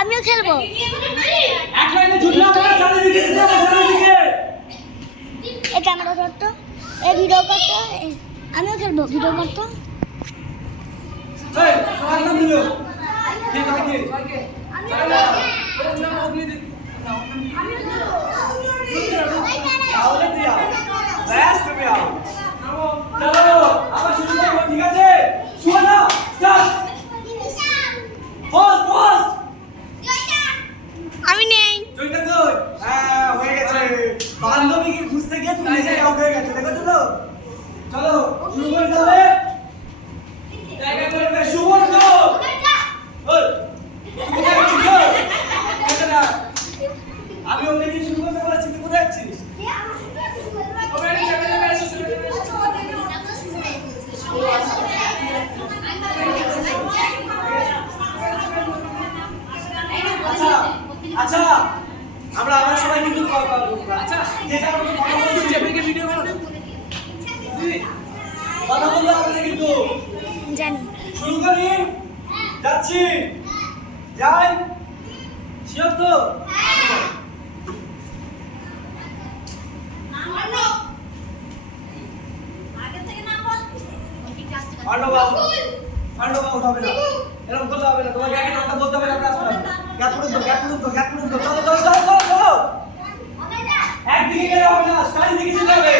আমিও খেলবো। এক লাইনে ছুটলে আমরা চারিদিকে যাবো, চারিদিকে। এই ক্যামেরা করতো, এই ভিডিও করতো, আমিও খেলবো, ভিডিও করতো। এই সবার নাম দিল কে কাকে তাহলে দিয়া ব্যাস তুমি আও চলো আবার শুরু করব ঠিক আছে শুরু না স্টার্ট ফাস্ট ফাস্ট আমি নেই। জয়টা কই হ্যাঁ হয়ে গেছে বান্ধবীকে খুঁজতে গিয়ে তুমি নিজে আউট হয়ে গেছো দেখো তো চলো শুরু করে তাহলে জায়গা করবে সুবর্ণ ওই তুমি যাচ্ছিস এটা না আমি ওকে দিয়ে শুরু করতে বলেছি তুই কোথায় যাচ্ছিস আচ্ছা আমরা সবাই কিন্তু আচ্ছা যে যার মতো কথা বলছি চেপে ভিডিও করো কথা বলতে হবে না কিন্তু জানি। শুরু করি যাচ্ছি যাই শিওর তো পান্ডবা উঠাবে না এরকম করতে হবে না তোমাকে আগে নামটা বলতে হবে না আসতে হবে গ্যাপ করুন তো চলো চলো চলো চলো চলো একদিকে গেলে হবে না চারিদিকে যেতে হবে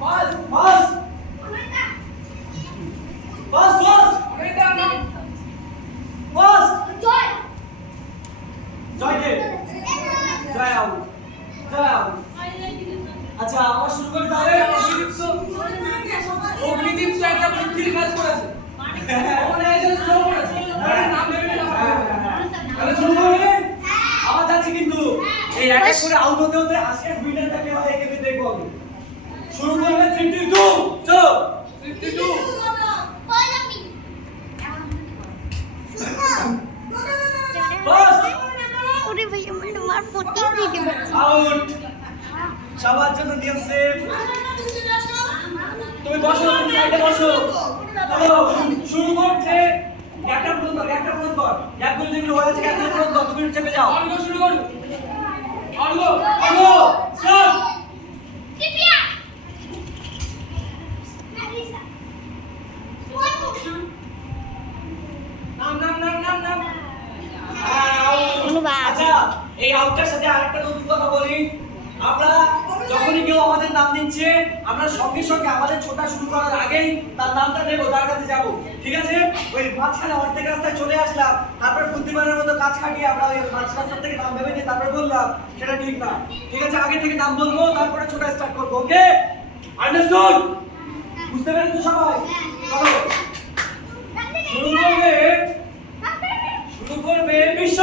বাস বাস বাস বাস বাস জয়কে জয় আউট জয় আউট আচ্ছা আবার শুরু করি তাহলে অগ্নিদীপ তো একটা বুদ্ধির কাজ করেছে ওখানে এসে স্লো করেছে নাম নেবে না তাহলে শুরু করি আবার যাচ্ছে কিন্তু এই এক এক করে আউট হতে হতে আজকের উইনারটা কে হয় একে দেখবো আমি শুরু করবে 32 চলো 32 বাস ওরে ভাই আমার পটি দিতে পারছি। আউট সবার জন্য নিয়ম সেম তুমি বসো তুমি সাইডে বসো চলো শুরু করছে গ্যাপটা পূরণ কর গ্যাপগুলো যেগুলো হয়ে আছে গ্যাপগুলো পূরণ কর তুমি চেপে যাও অল্প শুরু করো অল্প স্টপ নাম আচ্ছা এই আউটটার সাথে আরেকটা নতুন কথা বলি আমরা যখনই কেউ আমাদের নাম দিচ্ছে আমরা সঙ্গে সঙ্গে আমাদের ছোটা শুরু করার আগেই তার নামটা নেব তার কাছে যাব ঠিক আছে ওই মাঝখানে অর্ধেক রাস্তায় চলে আসলাম তারপর বুদ্ধিমানের মতো কাজ খাটিয়ে আমরা ওই মাঝ রাস্তা থেকে নাম ভেবে নিয়ে তারপর বললাম সেটা ঠিক না ঠিক আছে আগে থেকে নাম বলবো তারপরে ছোটা স্টার্ট করবো ওকে আন্ডারস্টুড বুঝতে পেরেছো সবাই চলো শুরু করবে বিশ্ব